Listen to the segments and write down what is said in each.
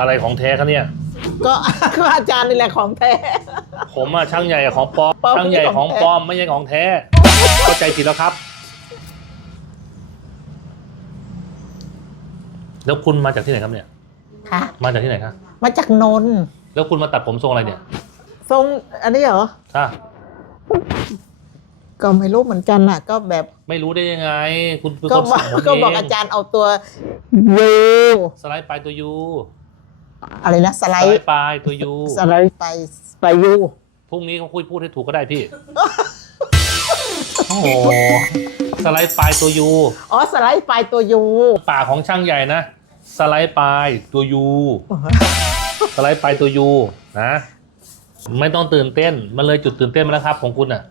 อะไรของแท้คะเนี่ย ก็ก็อาจารย์นี่แหละของแท้ ผมอะช่างใหญ่ของปลอมปลอม ช่างใหญ่ไม่ใช่ขขอองงแท้ปลอมไม่ใช่ของแท้เข้าใจผิดแล้วครับ แล้วคุณมาจากที่ไหนครับเนี่ย ค่ะ มาจากที่ไหนครับมาจากนนท์แล้วคุณมาตัดผมทรงอะไรเนี่ยทรงอันนี้เหรออะก็ไม่รู้เหมือนกันน่ะ ก็แบบไม่รู้ได้ยังไง คุณเป็นก็คนบอกสั่งผมก็บอกเงอาจารย์เอาตัวยูสไลด์ปลายตัวยู อะไรนะสสไลไลด์ด์ปลายตัวยูสไลด์ไปไปยูพรุ่งนี้เขาคุยพูดให้ถูกก็ได้พี่โอ้โหสไลด์ปลายตัวยูอ๋อสไลด์ไปตัวยูปากของช่างใหญ่นะสไลด์ปลายตัวยูสไลด์ปลายตัวยูนะ ไม่ต้องตื่นเต้น มันเลยจุดตื่นเต้นมาแล้วครับ ของคุณน่ะ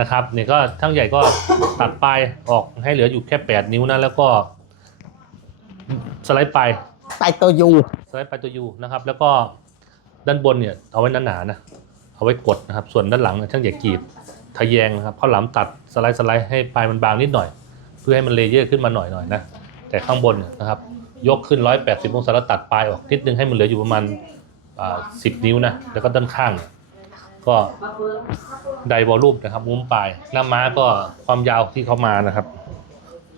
นะครับเนี่ยก็ช่างใหญ่ก็ตัดปลายออกให้เหลืออยู่แค่แปดนิ้วนะแล้วก็ สไลด์ปลาย ไปตัวยูสไลด์ปตัวยูนะครับ แล้วก็ด้านบนเนี่ยเอาไว้หนาๆนะ เอาไว้กดนะครับ ส่วนด้านหลังเนี่ยช่างใหญ่กรีดทะแยงนะครับข้าวหลามตัดสไลด์สไลด์ให้ปลายมันบางนิดหน่อย เพื่อให้มันเลเยอร์ขึ้นมาหน่อยๆนะ แต่ข้างบนเนี่ยนะครับ ยกขึ้น 180องศาแล้วตัดปลายออกนิดนึงให้มันเหลืออยู่ประมาณสิบนิ้วนะ แล้วก็ด้านข้าง ก็ไดวอลลุ่มนะครับมุ้มปลาย หน้าม้าก็ความยาวที่เขามานะครับ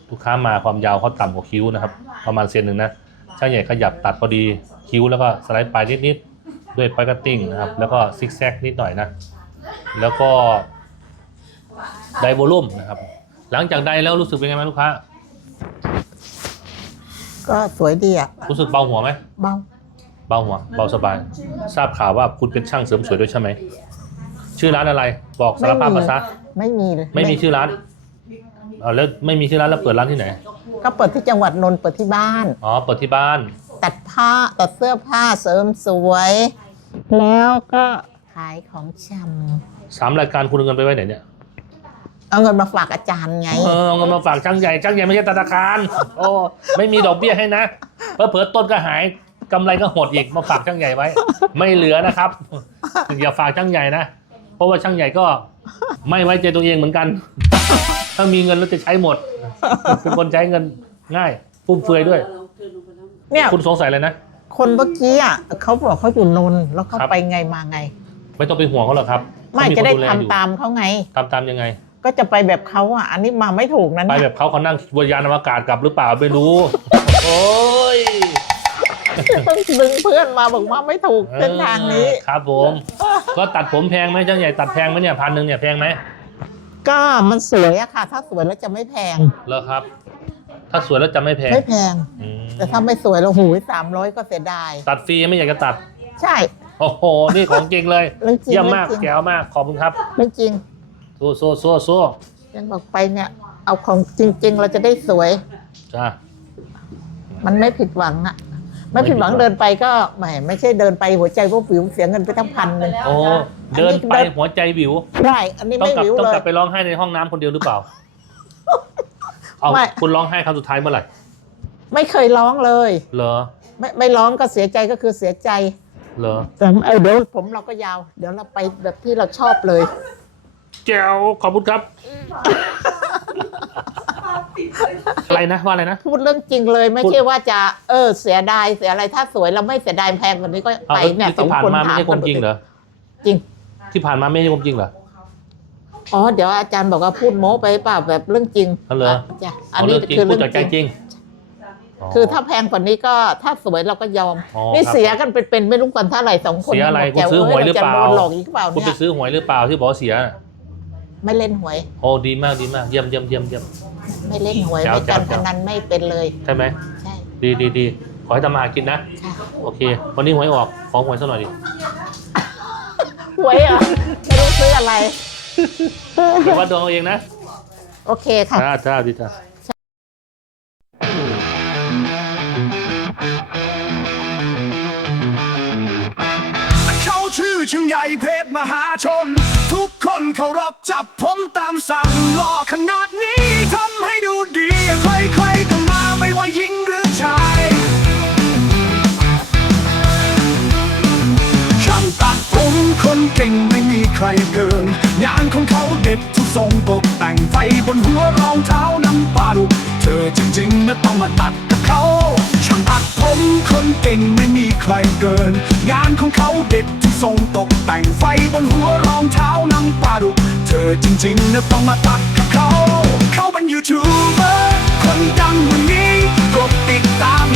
ลูกค้ามาความยาวเขาต่ำกว่าคิ้วนะครับ ประมาณเซนหนึ่งนะ ช่างใหญ่ขยับตัดพอดีคิ้วแล้วก็สไลด์ปลายนิดๆด้วยปลายกตติ้งนะครับ แล้วก็ซิกแซกนิดหน่อยนะ แล้วก็ไดโวลุ่มนะครับ หลังจากไดแล้วรู้สึกเป็นไงไหมลูกค้า ก็สวยดีอะ รู้สึกเบาหัวไหมเบาเบาหัว เบาสบาย ทราบข่าวว่าคุณเป็นช่างเสริมสวยด้วยใช่ไหม ชื่อร้านอะไร บอกสารภาพภาษาไม่มีเลย ไม่มีชื่อร้านเอาแล้วไม่มีชื่อร้านแล้วเปิดร้านที่ไหน ก็เปิดที่จังหวัดนนท์เปิดที่บ้าน อ๋อเปิดที่บ้าน ตัดผ้าตัดเสื้อผ้าเสริมสวย แล้วก็ขายของชสามรายการคุณเอาเงินไปไว้ไหนเนี่ยำเอาเงินมาฝากอาจารย์ไง เออเอาเงินมาฝากช่างใหญ่ช่างใหญ่ไม่ใช่ธนาคาร โอ้ไม่มีดอกเบี้ยให้นะเพอเผลอๆต้นก็หายกำไรก็หดอีกมาฝากช่างใหญ่ไว้ ไม่เหลือนะครับ อย่าฝากช่างใหญ่นะ เพราะว่าช่างใหญ่ก็ไม่ไว้ใจตัวเองเหมือนกัน ถ้ามีเงินแล้วจะใช้หมด เป็นคนใช้เงินง่ายฟุ่มเฟือยด้วย เนี่ยคุณสงสัยเลยนะ คนเมื่อกี้อะเขาบอกเขาอยู่นนท์แล้วเขาครับ ไปไงมาไง ไม่ต้องไปห่วงเขาหรอกครับไม่เขาจะได้คนทำอยู่ตามเขาไง ทำตามยังไง ก็จะไปแบบเขาอะ อันนี้มาไม่ถูกนะไปเนี่ยแบบเขาเขานั่งบนยานอวกาศกลับหรือเปล่าไม่รู้ โอ้ยต้องดึงเพื่อนมาบอกว่าไม่ถูกเส้นทางนี้ เออครับผม ก็ตัดผมแพงไหมช่างใหญ่ตัดแพงไหมเนี่ยพันหนึ่งเนี่ยแพงไหม ก็มันสวยอะค่ะ ถ้าสวยแล้วจะไม่แพง เหรอครับ ถ้าสวยแล้วจะไม่แพงไม่แพง อืมแต่ถ้าไม่สวยแล้วหูยสามร้อยก็เสียดาย ตัดฟรีไม่อยากจะตัด ใช่ โอ้โห นี่ของจริงเลย เรื่องจริงเยี่ยมมากเรื่องจริงแก้วมาก ขอบคุณครับ เรื่องจริงสู้สู้สู้สู้ยังบอกไปเนี่ย เอาของจริง ๆ เราจะได้สวย จ้ามันไม่ผิดหวังอะ ไม่ผิดหวังไม่ผิดหวังเดินไปก็แหมไม่ใช่เดินไปหัวใจว่าวิวเสียเงินไปทั้งพันหนึ่งโอ้อันนี้เดินไปเดินหัวใจวิวใช่อันนี้ต้องไม่กลับวิวต้องเลกย ลับไปร้องไห้ในห้องน้ำคนเดียวหรือเปล่า เอาไม่ คุณร้องไห้ครั้งสุดท้ายเมื่อไหร่ไม่เคยร้องเลย เหรอไม่ไม่ร้องก็เสียใจก็คือเสียใจ เหรอแต่เออเดี๋ยวผมเราก็ยาว เดี๋ยวเราไปแบบที่เราชอบเลยแก้วขอบคุณครับ อะไรนะว่าอะไรนะ พูดเรื่องจริงเลยไม่พูดใช่ว่าจะเออเสียดายเสียอะไรถ้าสวยเราไม่เสียดายแพงกว่านี้ก็เอาไปแล้วเนี่ยสอที่งผ่านคนมาไม่ถามใช่ความจริงเหรอจริง ที่ผ่านมาไม่ใช่ความจริงเหรอ อ๋อเดี๋ยวอาจารย์บอกว่าพูดโม้ไปเปล่าแบบเรื่องจริงอ๋อเหรอ จ้ะอันนี้เรื่องจริงคือพูดเรื่องจากจใจริง จริงคือถ้าแพงกว่านี้ก็ถ้าสวยเราก็ยอมอ๋อนี่ครับ เสียกันเป็นๆไม่รู้กันเท่าไหร่สองคนเสียอะไรแกคุณซื้อหวยหรือเปล่า จะโดนหลอกอีกหรือเปล่าคุณไปเนี่ยซื้อหวยหรือเปล่าที่บอกว่าเสียน่ะไม่เล่นหวย โอ้ดีมากดีมากเยี่ยมเยี่ยมเยี่ยมเยี่ยม ไม่เล่นหวยแจ๋วไม่การแจ๋พว นันไม่เป็นเลย ใช่ไหมใช่ดีดีดีขอให้ทำมาหากินนะ ค่ะโอเค วันนี้หวยออก ขอหวยสักหน่อยดิหวยเหรอไม่รู้ซื้ออะไร เดี๋ยววัดดวงเอาเองนะโอเคค่ะ จ้าจ้าดีจ้าเขาชื่อชิงใหญ่เพชรมหาชน ทุกคนเคารพจับผมตามสั่งหล่อขนาดนี้ท ใครเกิน งานของเขาเด็ดทุกทรงตกแต่งไฟบนหัวรองเท้าน้ำปลาดุเธอจริงๆไม่ต้องมาตัดกับเขาช่างตัดผมคนเก่งไม่มีใครเกิน งานของเขาเด็ดที่ทรงตกแต่งไฟบนหัวรองเท้านังปลาดุเธอจริงๆนะต้องมาตัดกับเขา เขาเป็นยูทูบเบอร์คนดังวันนี้กดติดตาม